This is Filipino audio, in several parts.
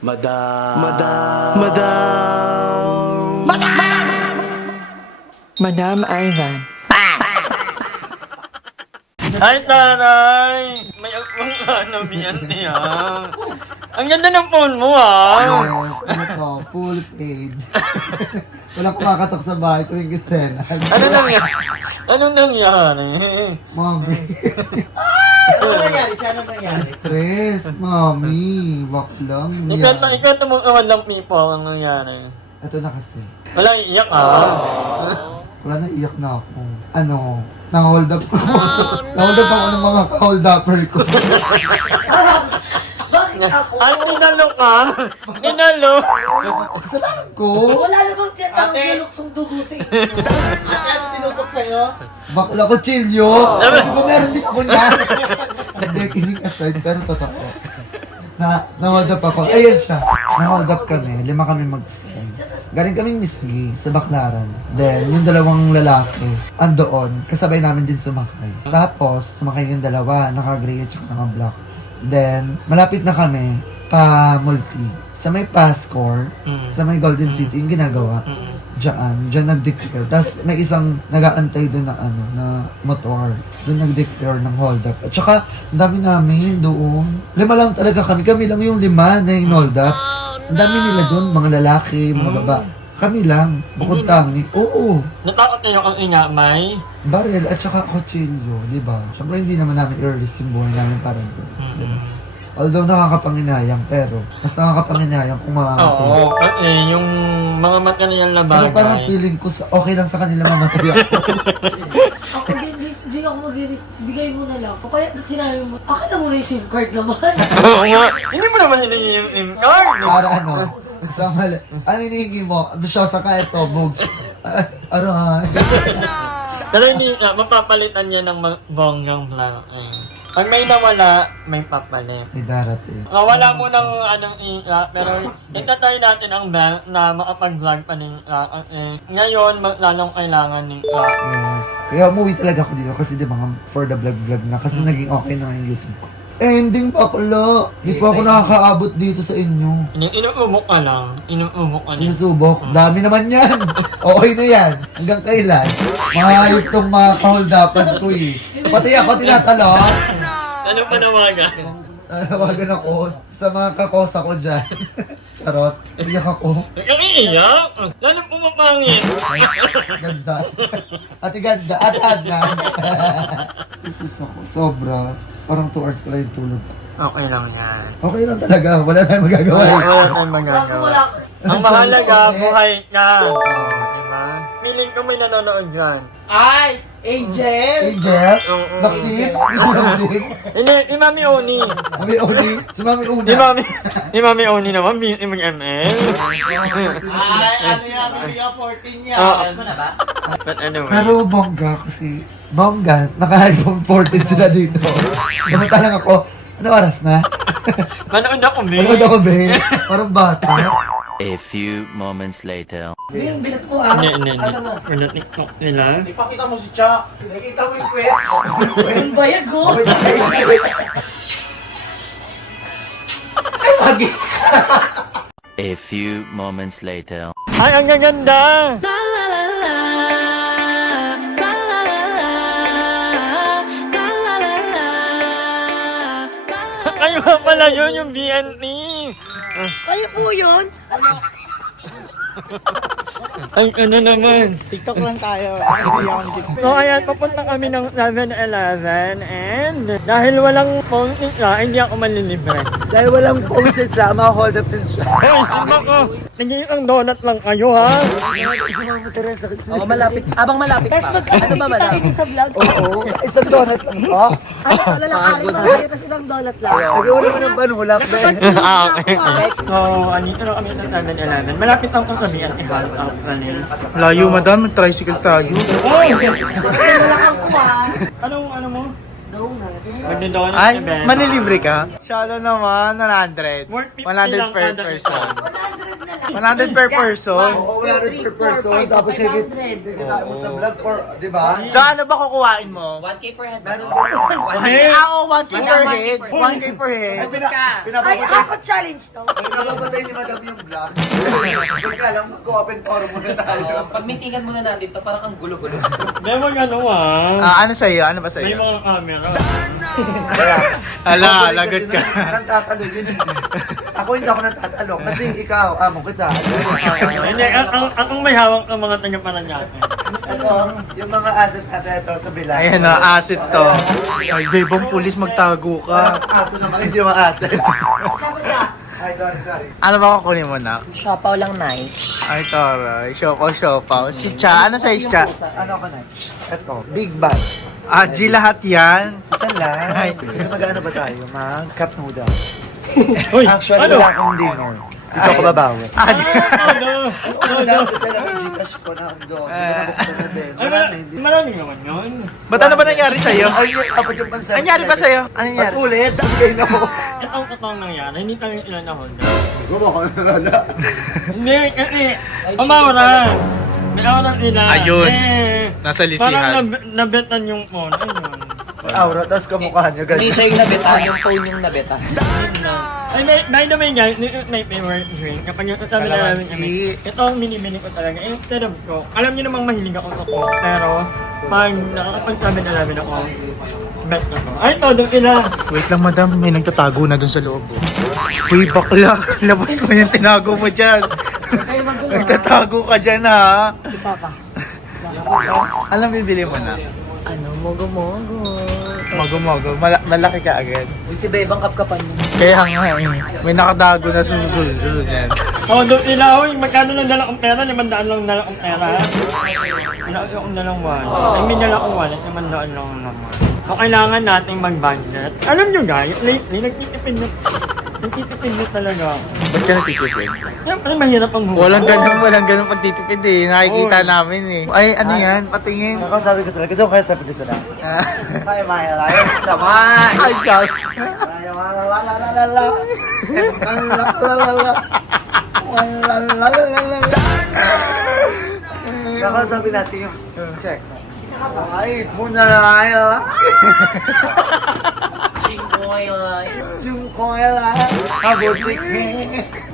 Madam. Madam Ivan. Ay, taray! May akong anamian niya. Ang ganda ng phone mo, ah! Yes, ano to, full paid. Wala ko kakatok sa bahay tuwing gitsena. Ano nangyari? Anong nangyari? Mami. Ano nangyari? Siya anong nangyari? Stress, mami. Wak lang. Ikaw tumutawad lang people ang nangyari. Ito na kasi. Walang iyak, ah. Wala na, iyak na ako. Ano, nang-hold up ko. Nang-hold up ako ng mga hold upper ko. Bakit ako? Ay, ninalo ka? Ninalo? Kasalanan ko. Wala namang tinatawag na luksong dugo sa inyo. Ate, ano tinutok sa'yo? Bakla ko, chilyo. Hindi ko meron din ako niyan. Hindi, kidding aside, pero totoo. Na-hold up ako. Ayun siya. Na-hold up kami. 5 kami mag-friends. Galing kaming Misgi sa Baclaran. Then, yung dalawang lalaki, andoon. Kasabay namin din sumakay. Tapos, sumakay yung dalawa. Naka-gray at saka naka-black. Then, malapit na kami pa-multi. Sa may Pascore, sa may Golden City, yung ginagawa. Diyan nag-declare. Tapos may isang nag-aantay doon na na motor. Doon nag-declare ng hold up. At saka, ang dami namin doon. 5 lang talaga kami. Kami lang yung 5 na yung hold up. Ang dami nila doon, mga lalaki, mga baba. Kami lang, bukod tangi. Oo. Natakot kayo kang inamay? Barrel at saka kutsilyo, di ba? Siyempre hindi naman namin i-release yung buhay namin parang doon. Diba? Although nakakapanginayang, pero mas nakakapanginayang kung mamamatay. Oo, kasi yung mga material na Pero parang bagay. feeling ko okay lang sa kanila mamatay ako. Ako, hindi ako mag-release. Bigay mo na lang. O kaya sinabi mo, akin na muna yung SIM card naman. Oo nga. Hindi mo naman hiningi yung SIM card. Para ano, sa mali. Ano hinihingi mo? Bisyosa ka ito, bugs. Aray. Pero hindi ka, mapapalitan niya ng bonggang vlog. Pag may nawala, may papalit. May darating. Wala mo ng anong ika, pero itatry natin ang vlog na makapag-vlog pa ng ngayon, lalong kailangan ng Yes. Kaya umuwi talaga ako dito kasi di ba nga for the vlog na kasi naging okay na yung YouTube ko. Ending bakla. Di pa ako nakakaabot dito sa inyo. Inuubok ka lang. Inuubok ka lang. Sinusubok. Dami naman yan. Okay na yan. Hanggang kailan? Mahayop tong mga kahuldapan ko eh. Pati ako tinatalon. Ano panawagan? Tawagan ako sa mga kakosa ko dyan. Charot. Iyak ako. Kang iiyak? Lalo pumapangit. Ganda. Ate ganda. Ate Adnan. Isus ako. Sobra. Parang 2 hours pala yung tulog. Okay lang yan. Okay lang talaga. Wala tayong magagawa. Wala tayong magagawa. Wala. Ang mahalaga, buhay ka. Diba? Feeling ko may nanonood dyan. Ay! Angel! Angel? Oo. Laksit? Laksit? Hindi, ni Mami Oni. Mami Oni? Si Mami Una? Ni Mami Oni naman, mag-ML. Ay, ano yan? Bibigyan 14 yan. Oo. Ano na ba? But anyway. Pero bongga kasi, bongga, naka-iPhone 14 sila dito. Namata lang ako, ano oras na? Manood ako, May. Ano ako, be? Parang bata. A few moments later. Yung bilat ko ah. Hindi. Asan na? Wala TikTok nila. Ipakita mo si Chuck. Nakita mo yung kwet. Yung bayag ko. Ay, magi. A few moments later. Ay, ang gaganda! Kayo nga pala yun, yung BNT. Kayo po yun. Ay, ano naman. TikTok lang tayo. So ayan, papunta kami ng 7-Eleven and dahil walang phone hindi ako malilibre. Dahil walang phone si Cha, hold up din siya. Hey, tama ko! Nag-iisang donut lang kayo, ha? Oo, malapit. Abang malapit pa. Ano ba malapit? Sa vlog? Oo, isang donut lang. Oh, Ano, lalakarin mo kayo kasi isang donut lang. nag-uwi naman ng panulak, be. Okay. So, ano kami ng 7-Eleven. Malapit lang kung kami at ihalap ako sa nila. Layo, madam. Tricycle tayo. Ano mo? Magdodonut Ay, na Ben. malilibre ka? Shala naman, 100. Worth 50 100 lang per kada person. isa. 100 na lang. 100 per person. Oo, wala rin per person. Tapos sige, kita mo sa vlog or, di ba? So ano ba kukuhain mo? 1K per head. Ako, 1K per head. 1K per head. Ay, Pinapapatay ako challenge to. pinapapatay ni Madam yung vlog. Huwag ka lang, mag-open forum muna tayo. Pag meetingan muna natin to, parang ang gulo-gulo. May mga ano Ano sa'yo? Ano ba may sa'yo? mga camera. Ala, lagot ka. Nantatalo yun. Ako hindi ako nantatalo. Kasi ikaw, amo kita. Hindi, ang may hawak ng mga taga-Paranaque. Ito, yung mga asset natin ito sa bilang. Ayan na, asset to. Ay, bebang pulis, magtago ka. Aso naman, hindi yung asset. Sabi niya, Ay, sorry. Ano ba kukunin mo na? Siopaw lang night. Ay, taray. Siopaw. Si Cha, ano size Cha? Ano ka na? Ito, big bag. G lahat yan. Isa lang. Ay. Kasi mag-ano ba tayo? Mag-cup noodle. Uy, Actually, ano? wala akong dinner. Dito ako babawi. Ano? Kasi lang yung Gcash ko na doon. Hindi ko nabuksan na din. Ay, Wala na, hindi. maraming naman yun. Ba't ano ba nangyari sa'yo? Ay, dapat yung pansin. Ano nangyari ba sa'yo? Ano nangyari? At ulit, bigay na ako. Ito ang totoong nangyari, hindi tayo ilan na Honda. Wala. Hindi, kasi umawara. May aura nila. Ayun. Eh, Nasa lisihan. Parang nabetan yung phone. Ayun. Aura, tapos kamukha niya. Hindi Ganyan. siya yung nabetan, yung phone yung nabetan. Ay, may naman yan, may favorite drink. Kapag yung sabi na namin kami, ito ang mini-mini ko talaga. Instead of Coke, alam niyo namang mahilig ako sa Coke. Pero, pag nakakapagsabi na namin ako, bet na ko. Ay, todo sila. Wait lang, madam. May nagtatago na dun sa loob. Oh. Uy, bakla. Labas mo yung tinago mo dyan. kayo magulo. Nagtatago ka dyan, ha? Isa pa. Alam, bibili mo na. Ano, mogo-mogo. Mago-mago. Malaki ka agad. Uy, si Bebang kapkapan mo. Kaya nga, may nakatago na susunod yan. Todo sila, uy, magkano lang dala kong pera? 500 lang dala kong pera. Wala akong dalang wallet. Ay, may dala kong wallet, 500 lang naman. So, kailangan nating mag-budget. Alam nyo guys, lately, nagtitipid na talaga ako. Ba't ka natitipid? Siyempre, mahirap ang huwag. Walang ganun pagtitipid eh. Nakikita namin eh. Ay, ano yan? Patingin. Ako sabi ko sila, kasi ako kaya sabi ko sila. Ah. Ay, Maya, ayos naman. Ay, God. Maya, la. Saka sabi natin yung check. Ay, muna na kayo. Chingkoy lang. Kabutik me.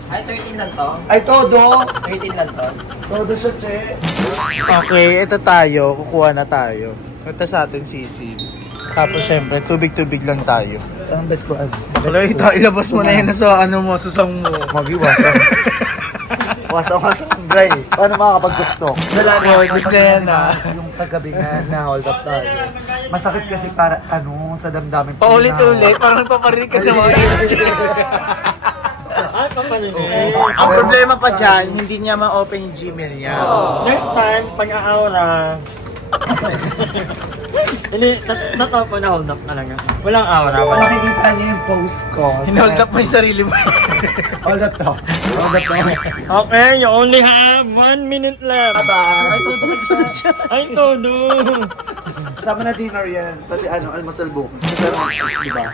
Ay, 13 lang to. Ay, todo. 13 lang to. Todo siya, che. Okay, ito tayo. Kukuha na tayo. Ito sa atin sisig. Tapos syempre, tubig-tubig lang tayo. Ang bet ko, ano? Wala, ilabas mo na yan sa ano mo, sa sang mo. Mag-iwasan. Wasang dry. Paano makakapagsuksok? Gorgeous na yan, ah. Yung kagabi na hold up tayo. Masakit kasi para, sa damdamin. Paulit-ulit, parang nagpaparinig ka sa mga Ay, papalitin. Ang problema pa dyan, hindi niya ma-open yung Gmail niya. Next time, pag-aura, hindi, natapo na hold up talaga. Walang aura. Kung nakikita niyo yung post ko. Hinold up mo yung sarili mo. Hold up to. Hold up to. Okay, you only have 1 minute left. Ay, Ay, todo. Sama na dinner yan. Pati almusal bukas. Kasi di ba?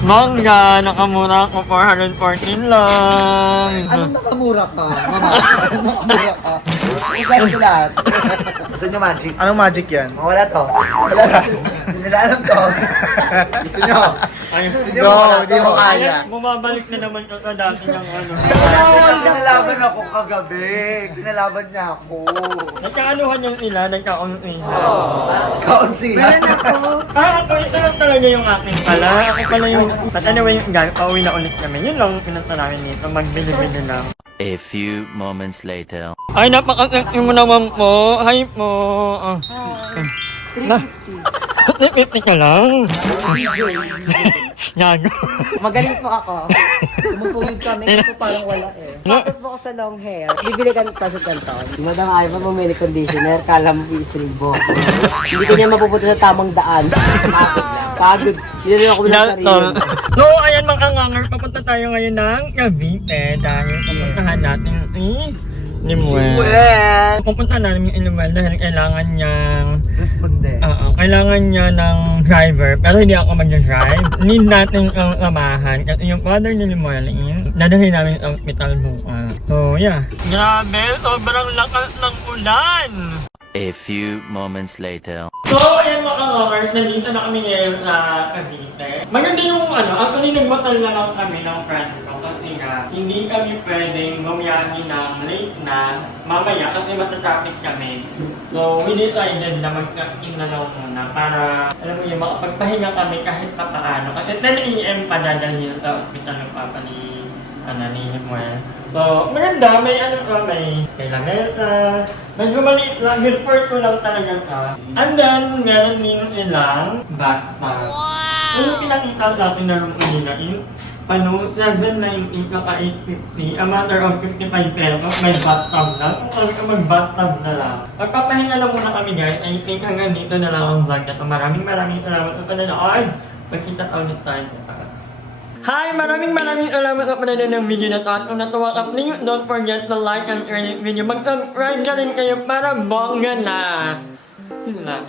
Mangga, nakamura ko 414 lang. Anong nakamura ka? Mama, anong nakamura ka? Ikaw ko lahat. Gusto niyo magic? Anong magic yan? Wala to. Wala to. Hindi nila alam to. Gusto niyo? Ay, Bro, hindi mo kaya. bumabalik na naman ka sa dati ng ano. Kinalaban ako kagabi. Kinalaban niya ako. Nagkaanuhan yung ila, nagkaon-ila. Kaunsihan. Ako, ito lang talaga yung aking pala. Ako pala yung, but anyway, pauwi na ulit kami. Yun lang pinunta namin dito, magbili-bili lang. A few moments later. Ay, napakasakti mo naman po. Hi po. Na, 350 ka lang. Yan. Magaling po ako. Sumusuyod kami kasi parang wala eh. Tapos po ako sa long hair. Bibili ka pa sa kanton. Madang ayaw pa bumili conditioner. Kala mo istribo. Hindi ka niya mapupunta sa tamang daan. Pagod. Hindi rin ako bilang sarili. No, ayan mga kanganger. Papunta tayo ngayon ng Cavite dahil pupuntahan natin ni Mue. Pupunta namin yung Inuman dahil kailangan niyang Responde. kailangan niya ng driver, pero hindi ako mag-drive. Need natin ang amahan kasi yung father ni Limuelin, dadalhin namin sa hospital bukas. So, yeah. Grabe, sobrang lakas ng ulan! A few moments later. So, ayan mga kamamers, nandito na kami ngayon sa Cavite. Maganda yung actually nagbatal na lang kami ng friend ko kasi nga, hindi kami pwedeng bumiyahin ng late na mamaya kasi matatraffic kami. So, we decided na mag-in na lang muna para, alam mo yun, makapagpahinga kami kahit pa paano. Kasi 10 AM pa dadalhin sa hospital ng papa ni Noel. So, maganda, may may lamesa, medyo maliit lang, helport ko lang talaga ka. And then, meron din silang backpack. Yung pinakita natin na room kanina, yung 790 ka 850, a matter of 55 pesos, may bathtub na. Kung kami ka mag-bathtub na lang. Magpapahinga lang muna kami guys, I think hanggang dito na lang ang vlog na ito. Maraming salamat sa panonood. Magkita ulit tayo. Hi! Maraming salamat sa panonood ng video na ito. At kung natuwa ka, please don't forget to like and share this video. Mag-subscribe na rin kayo para bongga na. Yun lang.